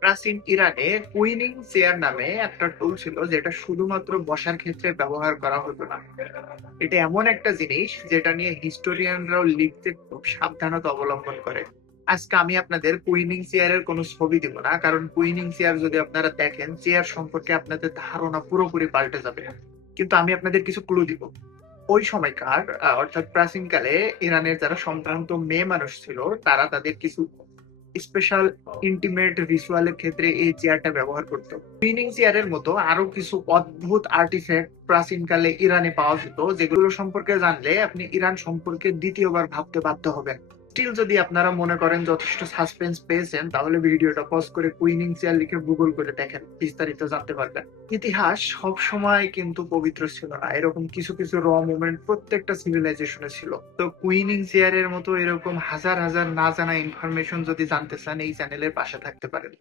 প্রাচীন ইরানে কুইনিং চেয়ার নামে একটা টুল ছিল যেটা শুধুমাত্র বসার ক্ষেত্রে ব্যবহার করা হতো না। এটা এমন একটা জিনিস যেটা নিয়ে হিস্টোরিয়ানরাও লিখতে খুব সাবধানতা অবলম্বন করে। আজকে আমি আপনাদের কুইনিং চেয়ারের কোনো ছবি দিব না, কারণ কুইনিং চেয়ার যদি আপনারা দেখেন, চেয়ার সম্পর্কে আপনাদের ধারণা পুরোপুরি পাল্টে যাবে। কিন্তু আমি আপনাদের কিছু ক্লু দিব। ওই সময়কার অর্থাৎ প্রাচীনকালে ইরানের যারা সম্ভ্রান্ত মেয়ে মানুষ ছিল, তারা তাদের কিছু স্পেশাল ইন্টিমেট ভিজুয়ালের ক্ষেত্রে এই চেয়ারটা ব্যবহার করতো। স্পিনিং চেয়ারের মতো আরও কিছু অদ্ভুত আর্টিফ্যাক্ট প্রাচীনকালে ইরানে পাওয়া যেত, যেগুলো সম্পর্কে জানলে আপনি ইরান সম্পর্কে দ্বিতীয়বার ভাবতে বাধ্য হবেন। স্টিল যদি আপনারা মনে করেন যথেষ্ট সাসপেন্স পেয়েছেন, তাহলে ভিডিওটা পজ করে কুইনিং চেয়ার লিখে গুগল করে দেখেন, বিস্তারিত জানতে পারবেন। ইতিহাস সব সময় কিন্তু পবিত্র ছিল না, এরকম কিছু কিছু র মুভমেন্ট প্রত্যেকটা সিভিলাইজেশনে ছিল। তো কুইনিং চেয়ারের মতো এরকম হাজার হাজার না জানা ইনফরমেশন যদি জানতে চান, এই চ্যানেলের পাশে থাকতে পারেন।